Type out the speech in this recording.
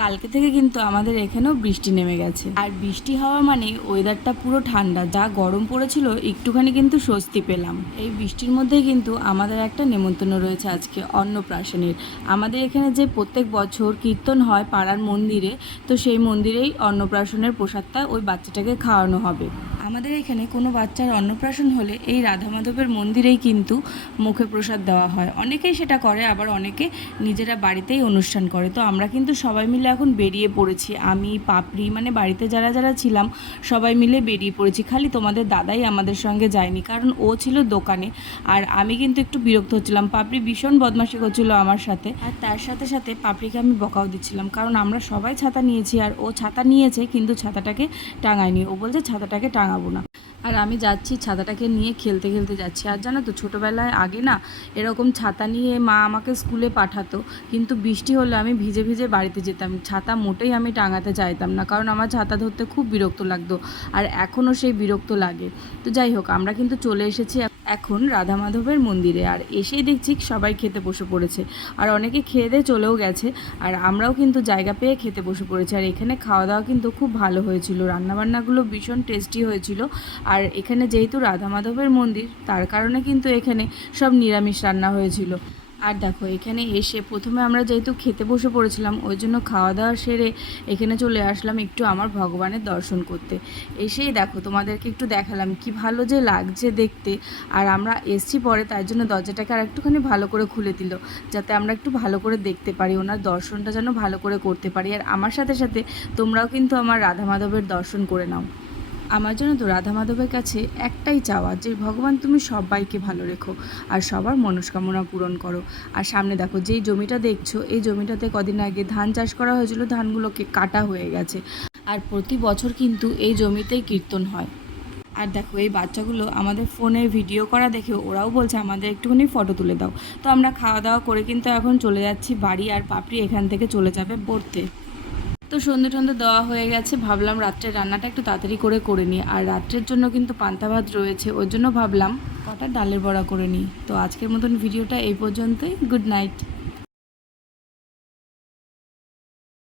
কালকে থেকে কিন্তু আমাদের এখানেও বৃষ্টি নেমে গেছে। আর বৃষ্টি হওয়া মানে ওয়েদারটা পুরো ঠান্ডা, যা গরম পড়েছিল একটুখানি কিন্তু স্বস্তি পেলাম। এই বৃষ্টির মধ্যে কিন্তু আমাদের একটা নেমন্তন্ন রয়েছে আজকে অন্নপ্রাশনের। আমাদের এখানে যে প্রত্যেক বছর কীর্তন হয় পাড়ার মন্দিরে, তো সেই মন্দিরেই অন্নপ্রাশনের প্রসাদটা ওই বাচ্চাটাকে খাওয়ানো হবে। আমাদের এখানে কোনো বাচ্চার অন্নপ্রাশন হলে এই রাধা মাধবের মন্দিরেই কিন্তু মুখে প্রসাদ দেওয়া হয়। অনেকেই সেটা করে, আবার অনেকে নিজেরা বাড়িতেই অনুষ্ঠান করে। তো আমরা কিন্তু সবাই মিলে এখন বেরিয়ে পড়েছি। আমি, পাপড়ি মানে বাড়িতে যারা যারা ছিলাম, সবাই মিলে বেরিয়ে পড়েছি। খালি তোমাদের দাদাই আমাদের সঙ্গে যায়নি, কারণ ও ছিল দোকানে। আর আমি কিন্তু একটু বিরক্ত হচ্ছিলাম। পাপড়ি ভীষণ বদমাশি করছিল আমার সাথে। আর তার সাথে সাথে পাপড়িকে আমি বকাও দিচ্ছিলাম, কারণ আমরা সবাই ছাতা নিয়েছি। আর ও ছাতা নিয়েছে, কিন্তু ছাতাটাকে টাঙায়নি। ও বলছে ছাতাটাকে টাঙাবো। না আর আমি যাচ্ছি, ছাতাটাকে নিয়ে খেলতে খেলতে যাচ্ছি। আর জানো তো, ছোটোবেলায় আগে না এরকম ছাতা নিয়ে মা আমাকে স্কুলে পাঠাতো, কিন্তু বৃষ্টি হলে আমি ভিজে ভিজে বাড়িতে যেতাম। ছাতা মোটেই আমি টাঙাতে চাইতাম না, কারণ আমার ছাতা ধরতে খুব বিরক্ত লাগতো, আর এখনও সেই বিরক্ত লাগে। তো যাই হোক, আমরা কিন্তু চলে এসেছি এখন রাধা মাধবের মন্দিরে, আর এসেই দেখছি সবাই খেতে বসে পড়েছে। আর অনেকে খেয়ে দিয়ে চলেও গেছে, আর আমরাও কিন্তু জায়গা পেয়ে খেতে বসে পড়েছি। আর এখানে খাওয়া দাওয়া কিন্তু খুব ভালো হয়েছিল, রান্নাবান্নাগুলো ভীষণ টেস্টি হয়েছিল। আর এখানে যেহেতু রাধা মাধবের মন্দির, তার কারণে কিন্তু এখানে সব নিরামিষ রান্না হয়েছিল। আর দেখো, এখানে এসে প্রথমে আমরা যেহেতু খেতে বসে পড়েছিলাম, ওই জন্য খাওয়া দাওয়া সেরে এখানে চলে আসলাম একটু আমার ভগবানের দর্শন করতে। এসেই দেখো, তোমাদেরকে একটু দেখালাম কি ভালো যে লাগছে দেখতে। আর আমরা এসছি পরে তার জন্য দরজাটাকে আর একটুখানি ভালো করে খুলে দিল, যাতে আমরা একটু ভালো করে দেখতে পারি, ওনার দর্শনটা যেন ভালো করে করতে পারি। আর আমার সাথে সাথে তোমরাও কিন্তু আমার রাধা মাধবের দর্শন করে নাও। আমার জন্য তো রাধা মাধবের কাছে একটাই চাওয়া যে, ভগবান, তুমি সবাইকে ভালো রেখো আর সবার মনস্কামনা পূরণ করো। আর সামনে দেখো, যেই জমিটা দেখছ, এই জমিটাতে কদিন আগে ধান চাষ করা হয়েছিল, ধানগুলোকে কাটা হয়ে গেছে। আর প্রতি বছর কিন্তু এই জমিতেই কীর্তন হয়। আর দেখো, এই বাচ্চাগুলো আমাদের ফোনে ভিডিও করা দেখে ওরাও বলছে, আমাদের একটুখানি ফটো তুলে দাও। তো আমরা খাওয়া দাওয়া করে কিন্তু এখন চলে যাচ্ছি বাড়ি আর পাপড়ি এখান থেকে চলে যাবে পড়তে। তো সন্ধে টন্ধে দেওয়া হয়ে গেছে। ভাবলাম রাত্রের রান্নাটা একটু তাড়াতাড়ি করে করে নিই। আর রাত্রের জন্য কিন্তু পান্তা ভাত রয়েছে ওর জন্য ভাবলাম কটা ডালের বড়া করে নিই। তো আজকের মতন ভিডিওটা এই পর্যন্তই। Good night.